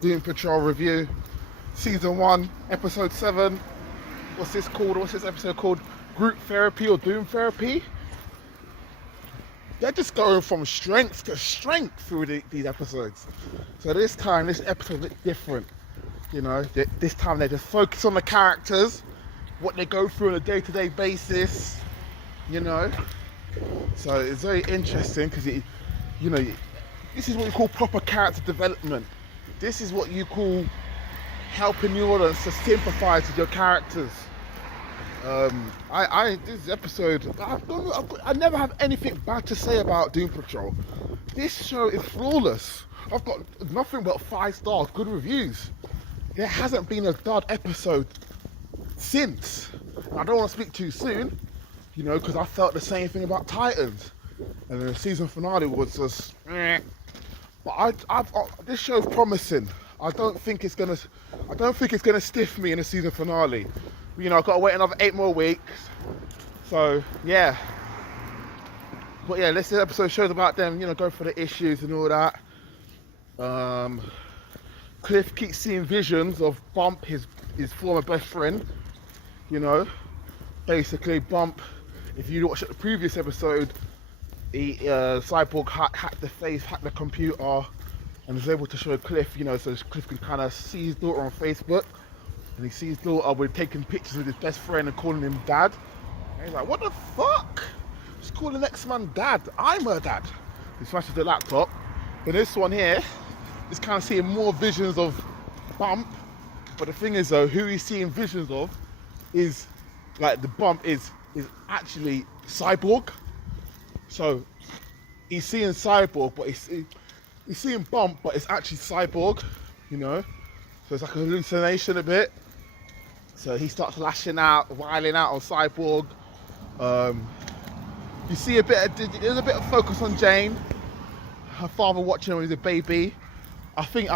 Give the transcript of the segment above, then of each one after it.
Doom Patrol review, season 1, episode 7. What's this called? What's this episode called? Group therapy or Doom therapy? They're just going from strength to strength through these episodes. So this time, this episode is a bit different. You know, this time they just focus on the characters, what they go through on a day-to-day basis. You know, so it's very interesting because this is what you call proper character development. This is what you call helping the audience to sympathise with your characters. This episode, I never have anything bad to say about Doom Patrol. This show is flawless. I've got nothing but 5 stars, good reviews. There hasn't been a dud episode since. And I don't want to speak too soon, you know, because I felt the same thing about Titans. And the season finale was just But this show's promising. I don't think it's gonna stiff me in the season finale. You know, I've got to wait another 8 more weeks. So yeah. But yeah, this episode shows about them, you know, going for the issues and all that. Cliff keeps seeing visions of Bump, his former best friend. You know, basically Bump. If you watch the previous episode, Cyborg hacked the computer, and was able to show Cliff, you know, so Cliff can kind of see his daughter on Facebook, and he sees his daughter with taking pictures with his best friend and calling him dad. And he's like, what the fuck? She's calling the next man dad. I'm her dad. He smashes the laptop. But this one here is kind of seeing more visions of Bump. But the thing is though, who he's seeing visions of is, like, the Bump is actually Cyborg. So he's seeing Cyborg, but he's seeing Bump, but it's actually Cyborg, you know. So it's like a hallucination a bit. So he starts lashing out, wiling out on Cyborg. You see there's a bit of focus on Jane, her father watching her when he's a baby. I think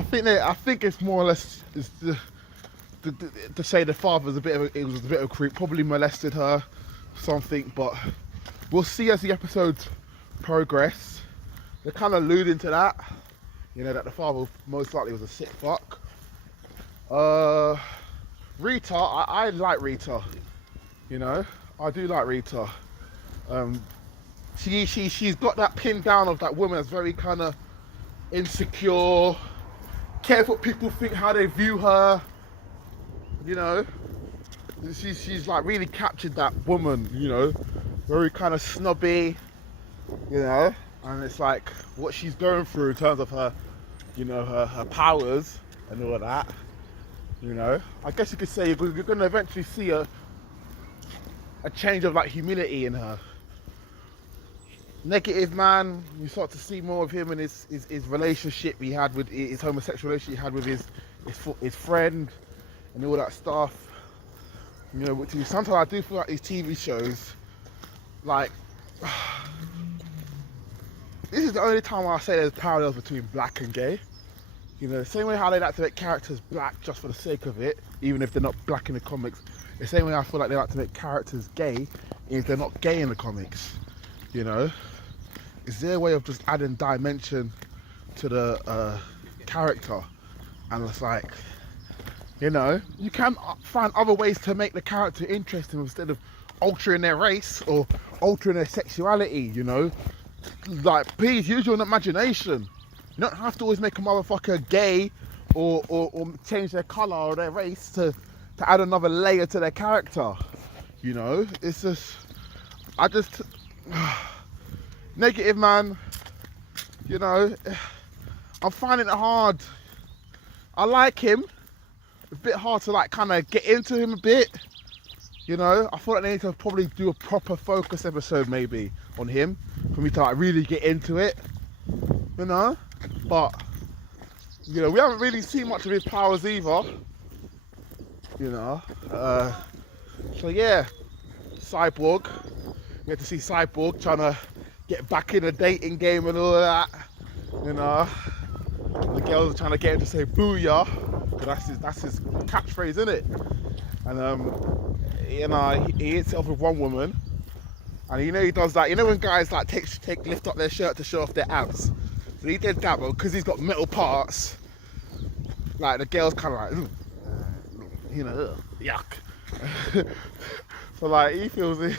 it's more or less to say the father was a bit of a creep, probably molested her, something. But we'll see as the episodes progress. They're kind of alluding to that, you know, that the father most likely was a sick fuck. Rita, I like Rita, you know, I do like Rita. She's got that pin down of that woman that's very kind of insecure, cares what people think, how they view her, you know. She's like really captured that woman, you know, very kind of snobby, you know, and it's like what she's going through in terms of her, you know, her powers and all of that, you know. I guess you could say you're going to eventually see a change of like humility in her. Negative Man, you start to see more of him and his relationship he had with his homosexual relationship he had with his friend and all that stuff. You know, sometimes I do feel like these TV shows, like, this is the only time I say there's parallels between black and gay. You know, the same way how they like to make characters black just for the sake of it, even if they're not black in the comics. The same way I feel like they like to make characters gay, if they're not gay in the comics. You know, it's their way of just adding dimension to the character, and it's like, you know, you can find other ways to make the character interesting instead of altering their race or altering their sexuality, you know. Like, please use your imagination. You don't have to always make a motherfucker gay or change their colour or their race to add another layer to their character. You know, it's just, Negative Man, you know, I'm finding it hard. I like him. It's a bit hard to like kind of get into him a bit. You know, I thought they need to probably do a proper focus episode maybe on him for me to like really get into it. You know, but you know, we haven't really seen much of his powers either. You know, so yeah, Cyborg. We had to see Cyborg trying to get back in a dating game and all of that. You know, the girls are trying to get him to say booyah, but that's his catchphrase, isn't it? And you know, he hits it off with one woman, and you know he does that. You know when guys like lift up their shirt to show off their abs. So he did that, but because he's got metal parts, like the girl's kind of like, you know, yuck. So like he feels it,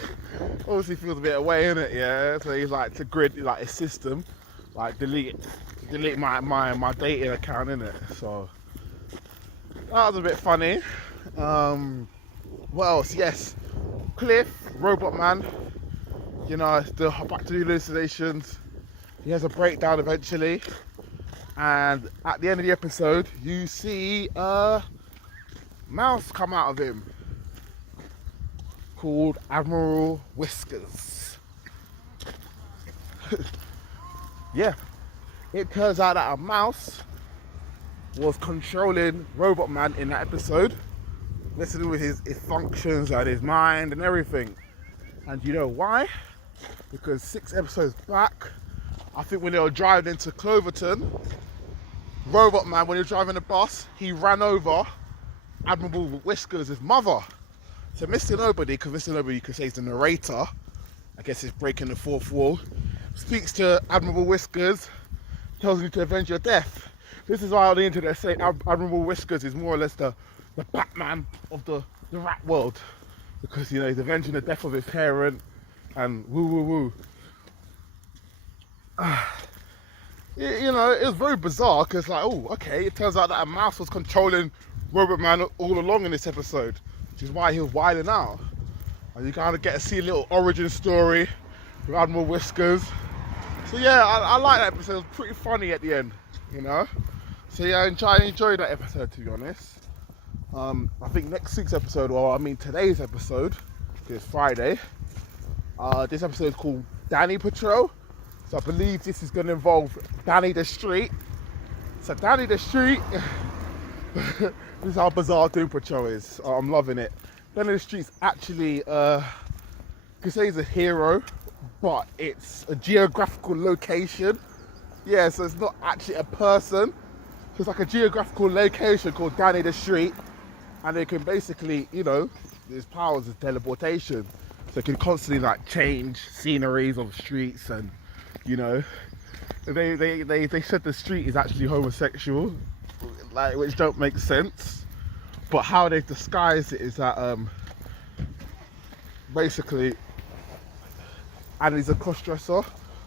obviously feels a bit away in it, yeah. So he's like to grid like his system, like delete my dating account in it. So that was a bit funny. What else? Yes, Cliff, Robot Man. You know, the back to the hallucinations. He has a breakdown eventually, and at the end of the episode, you see a mouse come out of him called Admiral Whiskers. Yeah, it turns out that a mouse was controlling Robot Man in that episode, listening with his functions and his mind and everything. And you know why? Because 6 episodes back, I think when they were driving into Cloverton, Robot Man, when he was driving the bus, he ran over Admiral Whiskers' mother. So Mr. Nobody, because Mr. Nobody you could say is the narrator, I guess he's breaking the fourth wall, speaks to Admiral Whiskers, tells him to avenge your death. This is why on the internet say Admiral Whiskers is more or less the Batman of the rat world, because you know he's avenging the death of his parent and woo woo woo. You know, it was very bizarre because like, oh, okay, it turns out that a mouse was controlling Robot Man all along in this episode, which is why he was wilding out. And you kind of get to see a little origin story with Admiral Whiskers. So yeah, I like that episode. It was pretty funny at the end, you know. So yeah, I enjoyed that episode, to be honest. I think next week's episode, or I mean today's episode, because it's Friday, this episode is called Danny Patrol. So I believe this is going to involve Danny the Street. So Danny the Street, this is how bizarre Doom Patrol is. I'm loving it. Danny the Street's actually, you could say he's a hero, but it's a geographical location. Yeah, so it's not actually a person. So it's like a geographical location called Danny the Street. And they can basically, you know, his powers is teleportation. So it can constantly like change sceneries of streets, and you know, they said the street is actually homosexual, like, which don't make sense. But how they've disguised it is that basically, and he's a cross-dresser.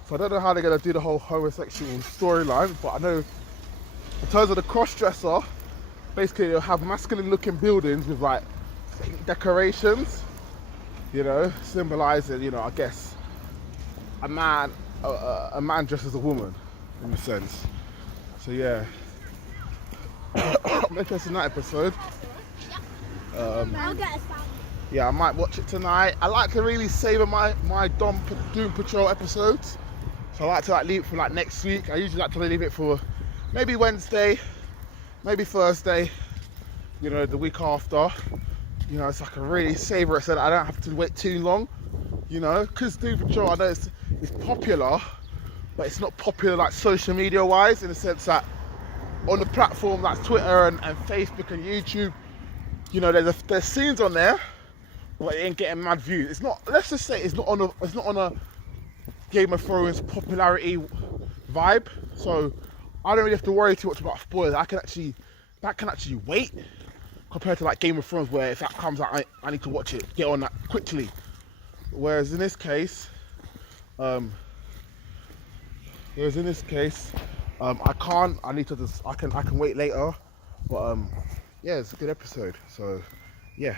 So I don't know how they're gonna do the whole homosexual storyline, but I know in terms of the cross-dresser, basically they'll have masculine looking buildings with like decorations, you know, symbolizing, you know, I guess a man dressed as a woman in a sense. So yeah, I'm interested in that episode. Yeah, I might watch it tonight. I like to really savor my Doom Patrol episodes, so I like to like leave it for like next week. I usually like to leave it for maybe Wednesday, maybe Thursday, you know, the week after. You know, it's like a really savor it so that I don't have to wait too long, you know, because Doom Patrol, I know it's popular, but it's not popular like social media wise, in the sense that on the platform like Twitter and Facebook and YouTube, you know, there's scenes on there, but it ain't getting mad views. It's not, let's just say it's not on a Game of Thrones popularity vibe, so I don't really have to worry too much about spoilers. That can actually wait, compared to like Game of Thrones, where if that comes out, I need to watch it, get on that quickly. Whereas in this case, I can't. I can wait later. But yeah, it's a good episode. So yeah.